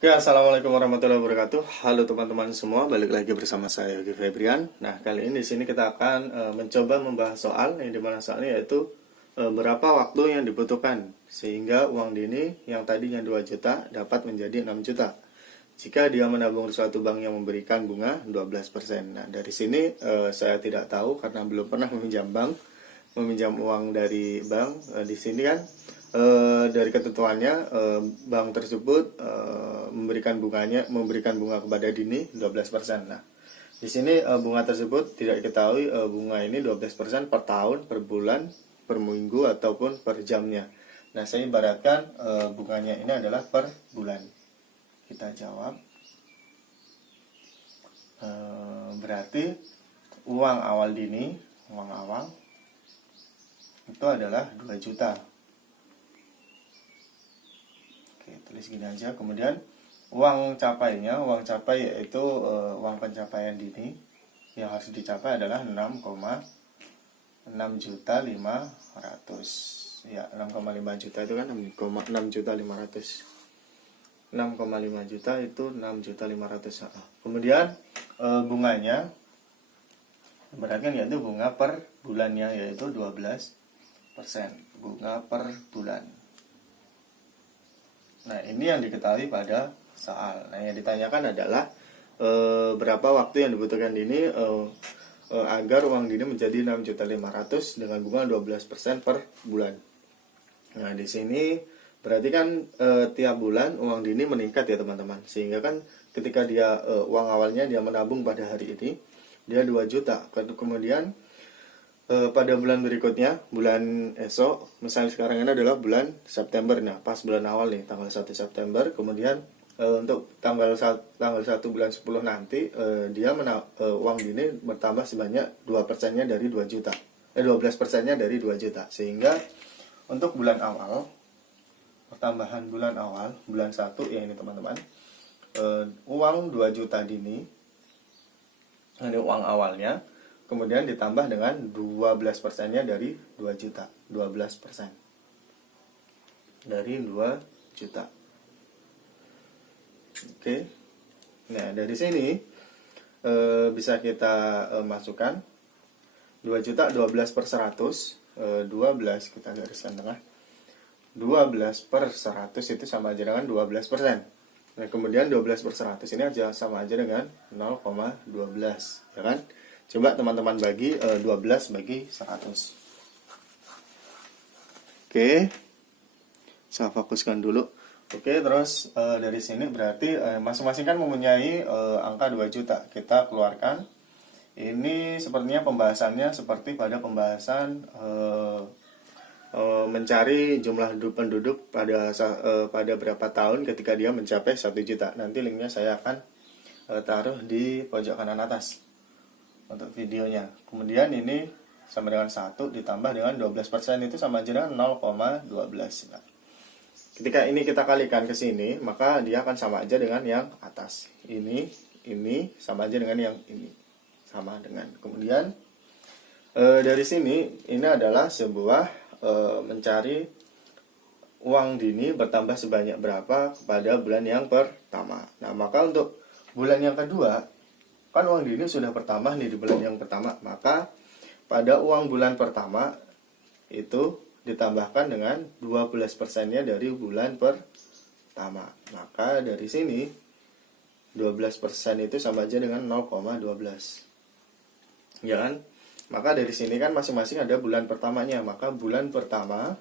Oke, assalamualaikum warahmatullahi wabarakatuh. Halo teman-teman semua, balik lagi bersama saya Yogi Febrian. Nah, kali ini di sini kita akan mencoba membahas soal yang dimana soalnya yaitu berapa waktu yang dibutuhkan sehingga uang dini yang tadinya 2 juta dapat menjadi 6 juta jika dia menabung di suatu bank yang memberikan bunga 12%. Nah, dari sini saya tidak tahu karena belum pernah meminjam uang dari bank. Di sini kan dari ketentuannya bank tersebut memberikan bunga kepada dini 12%. Nah, di sini bunga tersebut tidak diketahui bunga ini 12% per tahun, per bulan, per minggu ataupun per jamnya. Nah, saya ibaratkan bunganya ini adalah per bulan. Kita jawab. Berarti uang awal dini, uang awal itu adalah 2 juta. Oke, tulis gini aja. Kemudian uang capainya, uang capai yaitu uang pencapaian dini yang harus dicapai adalah 6,6 juta 500. Ya, 6,5 juta itu kan 6 juta 500. 6,5 juta itu 6 juta 500. Kemudian bunganya berarti yaitu bunga per bulannya yaitu 12%. Bunga per bulan. Nah, ini yang diketahui pada soal. Nah, yang ditanyakan adalah berapa waktu yang dibutuhkan ini agar uang dini menjadi 6.500.000 dengan bunga 12% per bulan. Nah, di sini berarti kan tiap bulan uang dini meningkat ya teman-teman. Sehingga kan ketika dia uang awalnya dia menabung pada hari ini, dia 2 juta. Kemudian pada bulan berikutnya, bulan esok, misalnya sekarang ini adalah bulan September. Nah, pas bulan awal nih, tanggal 1 September. Kemudian untuk tanggal 1 bulan 10 nanti, dia uang dini bertambah sebanyak 2%-nya dari 2 juta. 12%-nya dari 2 juta. Sehingga untuk bulan awal, pertambahan bulan awal, bulan 1, ya ini teman-teman, uang 2 juta dini, ini uang awalnya, kemudian ditambah dengan 12%-nya dari 2 juta. 12% dari 2 juta. Oke. Nah, dari sini bisa kita masukkan 2 juta 12 per 100. 12 kita gariskan tengah. 12 per 100 itu sama aja dengan 12%. Nah, kemudian 12 per 100 ini aja sama aja dengan 0,12, ya kan? Coba teman-teman bagi 12 bagi 100. Oke. Saya fokuskan dulu. Oke, terus dari sini berarti masing-masing kan mempunyai angka 2 juta. Kita keluarkan. Ini sepertinya pembahasannya seperti pada pembahasan mencari jumlah penduduk pada berapa tahun ketika dia mencapai 1 juta. Nanti linknya saya akan taruh di pojok kanan atas untuk videonya. Kemudian ini sama dengan 1 ditambah dengan 12% itu sama aja dengan 0,12. Nah, ketika ini kita kalikan ke sini, maka dia akan sama aja dengan yang atas. Ini sama aja dengan yang ini. Sama dengan. Kemudian dari sini ini adalah sebuah mencari uang dini bertambah sebanyak berapa kepada bulan yang pertama. Nah, maka untuk bulan yang kedua, kan uang dini sudah bertambah nih di bulan yang pertama. Maka pada uang bulan pertama itu ditambahkan dengan 12%-nya dari bulan pertama. Maka dari sini 12% itu sama aja dengan 0,12. Ya kan? Maka dari sini kan masing-masing ada bulan pertamanya. Maka bulan pertama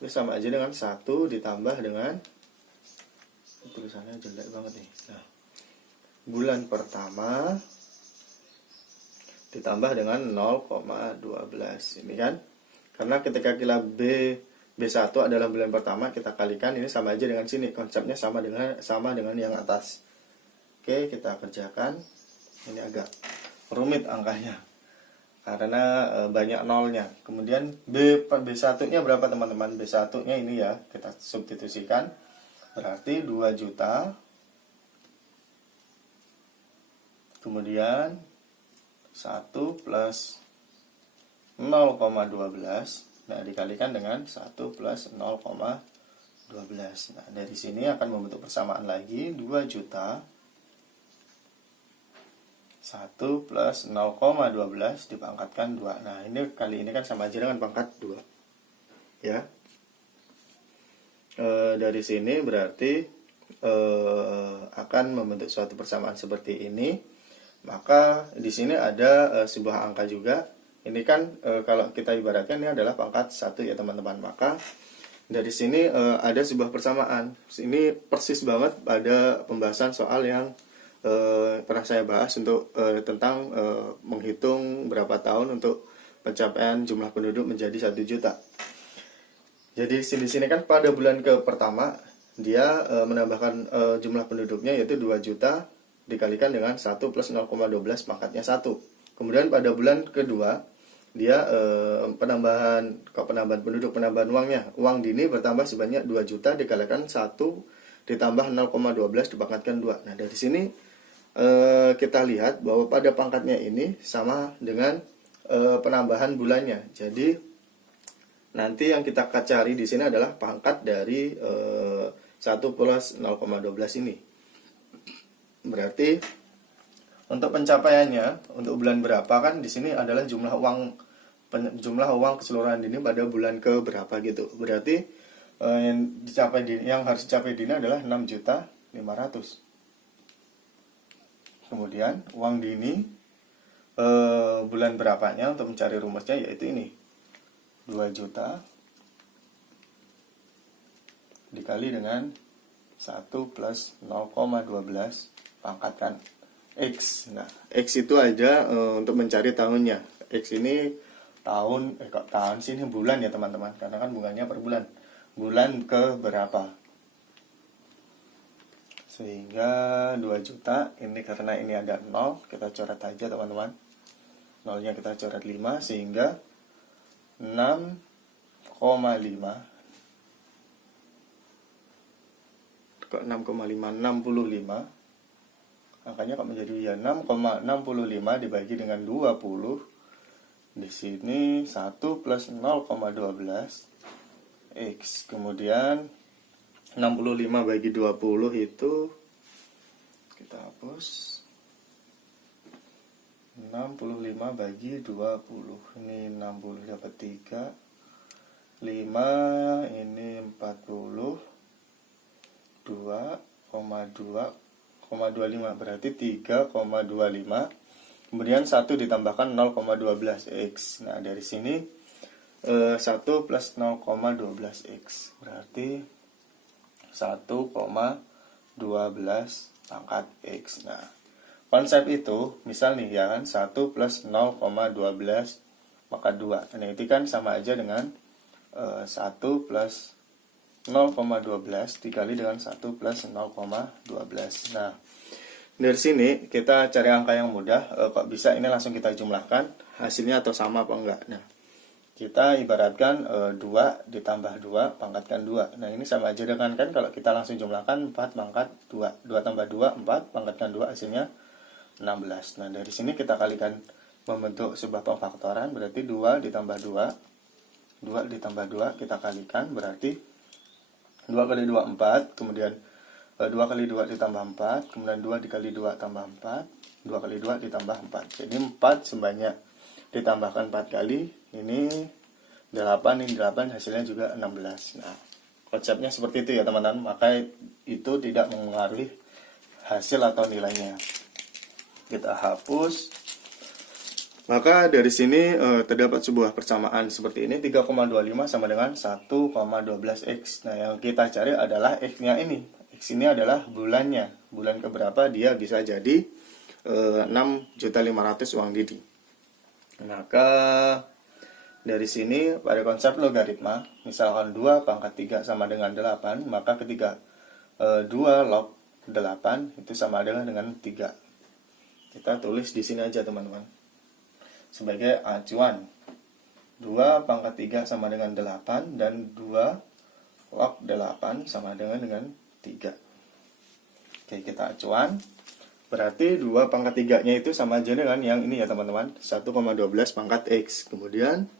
itu sama aja dengan 1 ditambah dengan, tulisannya jelek banget nih. Nah, bulan pertama ditambah dengan 0,12. Ini kan, karena ketika kita B1 adalah bulan pertama, kita kalikan ini sama aja dengan sini. Konsepnya sama dengan yang atas. Oke, kita kerjakan. Ini agak rumit angkanya karena banyak nolnya. Kemudian B1-nya berapa teman-teman? B1-nya ini ya, kita substitusikan. Berarti 2 juta. Kemudian 1 plus 0,12. Nah, dikalikan dengan 1 plus 0,12. 12. Nah, dari sini akan membentuk persamaan lagi 2 juta 1 plus 0,12 dipangkatkan 2. Nah, ini kali ini kan sama aja dengan pangkat 2. Ya. Dari sini berarti akan membentuk suatu persamaan seperti ini. Maka di sini ada sebuah angka juga. Ini kan kalau kita ibaratkan ini adalah pangkat 1 ya teman-teman. Maka dari sini ada sebuah persamaan. Ini persis banget pada pembahasan soal yang pernah saya bahas untuk tentang menghitung berapa tahun untuk pencapaian jumlah penduduk menjadi 1 juta. Jadi di sini kan pada bulan ke pertama dia menambahkan jumlah penduduknya yaitu 2 juta dikalikan dengan 1 plus 0,12 pangkatnya 1. Kemudian pada bulan kedua dia penambahan penduduk, penambahan uangnya. Uang dini bertambah sebanyak 2 juta dikalikan 1 ditambah 0,12 dipangkatkan 2. Nah, dari sini kita lihat bahwa pada pangkatnya ini sama dengan penambahan bulannya. Jadi nanti yang kita cari di sini adalah pangkat dari 1 plus 0,12 ini. Berarti untuk pencapaiannya untuk bulan berapa kan di sini adalah jumlah uang keseluruhan dini pada bulan ke berapa gitu. Berarti yang harus dicapai dini adalah 6.500.000. Kemudian uang dini bulan berapanya untuk mencari rumusnya yaitu ini 2 juta dikali dengan 1 plus 0,12 pangkatkan X. Nah, X itu ada untuk mencari tahunnya. X ini tahun sih, ini bulan ya teman-teman, karena kan bunganya per bulan. Bulan ke berapa? Sehingga 2 juta ini karena ini ada 0, kita coret aja teman-teman. Nolnya kita coret 5 sehingga 6,5. Kok 6,5? 65. Angkanya kok menjadi ya 6,65 dibagi dengan 20. Di sini 1 plus 0,12 X. Kemudian 65 bagi 20 itu kita hapus. 65 bagi 20. Ini 60 dapat 3. 5 ini 40. 2,25 berarti 3,25. Kemudian 1 ditambahkan 0,12 X. Nah, dari sini 1 plus 0,12 X berarti 1,12 pangkat X. Nah, konsep itu misal nih ya kan 1 plus 0,12 maka 2. Nah, itu kan sama aja dengan 1 plus 0,12 dikali dengan 1 plus 0,12. Nah, dari sini kita cari angka yang mudah. Kok bisa ini langsung kita jumlahkan hasilnya atau sama apa enggak. Nah, kita ibaratkan 2 ditambah 2 pangkatkan 2. Nah, ini sama aja dengan kan kalau kita langsung jumlahkan 4 pangkat 2. 2 tambah 2 4 pangkatkan 2 hasilnya 16. Nah, dari sini kita kalikan membentuk sebuah pemfaktoran berarti 2 ditambah 2. 2 ditambah 2 kita kalikan berarti 2 kali 2 4, kemudian 2 kali 2 ditambah 4, kemudian 2 dikali 2 tambah 4, 2 kali 2 ditambah 4. Jadi 4 sebanyak ditambahkan 4 kali, ini 8, ini 8, hasilnya juga 16. Nah, konsepnya seperti itu ya teman-teman, maka itu tidak mengaruhi hasil atau nilainya. Kita hapus. Maka dari sini terdapat sebuah persamaan seperti ini, 3,25 sama dengan 1,12 X. Nah, yang kita cari adalah X-nya ini. X ini adalah bulannya. Bulan keberapa dia bisa jadi 6.500.000 uang dini. Maka dari sini pada konsep logaritma, misalkan 2 pangkat 3 sama dengan 8, maka ketika 2 log 8 itu sama dengan 3. Kita tulis di sini aja teman-teman sebagai acuan. 2 pangkat 3 sama dengan 8 dan 2 log 8 sama dengan 3. Oke, kita acuan. Berarti 2 pangkat 3-nya itu sama aja dengan yang ini ya teman-teman, 1,12 pangkat X. Kemudian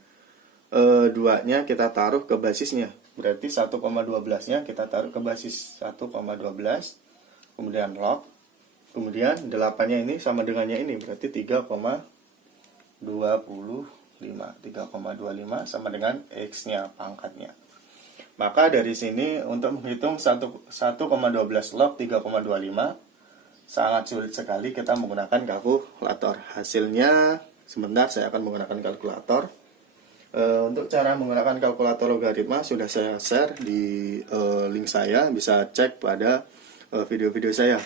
2-nya kita taruh ke basisnya. berarti 1,12-nya kita taruh ke basis 1,12, kemudian log, kemudian 8-nya ini sama dengannya ini, berarti 3,25 sama dengan X-nya, pangkatnya. Maka dari sini untuk menghitung 1,12 log 3,25 sangat sulit sekali, kita menggunakan kalkulator. Hasilnya sebentar saya akan menggunakan kalkulator. Untuk cara menggunakan kalkulator logaritma sudah saya share di link saya, bisa cek pada video-video saya.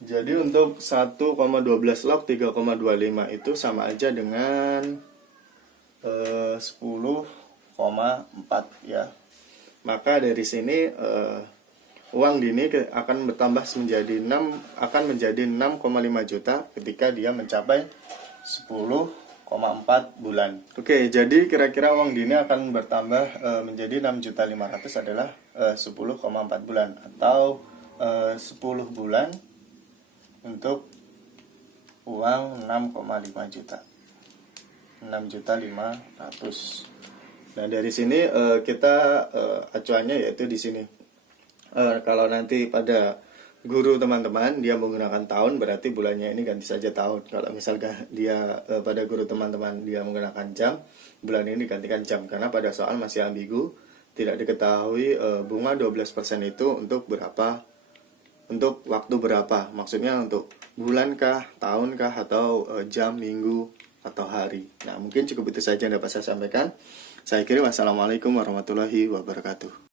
Jadi untuk 1,12 log 3,25 itu sama aja dengan 10,4 ya. Maka dari sini uang Dini akan bertambah menjadi 6,5 juta ketika dia mencapai 10,4 bulan. Oke, jadi kira-kira uang Dini akan bertambah menjadi 6.500.000 adalah 10,4 bulan atau 10 bulan untuk uang 6,5 juta. 6.500.000. Nah, dari sini kita acuannya yaitu di sini. Kalau nanti pada guru teman-teman dia menggunakan tahun, berarti bulannya ini ganti saja tahun. Kalau misalkan dia pada guru teman-teman dia menggunakan jam, bulan ini digantikan jam, karena pada soal masih ambigu, tidak diketahui bunga 12% itu untuk berapa, untuk waktu berapa, maksudnya untuk bulankah, tahunkah, atau jam, minggu, atau hari. Nah, mungkin cukup itu saja yang dapat saya sampaikan. Saya kira wassalamualaikum warahmatullahi wabarakatuh.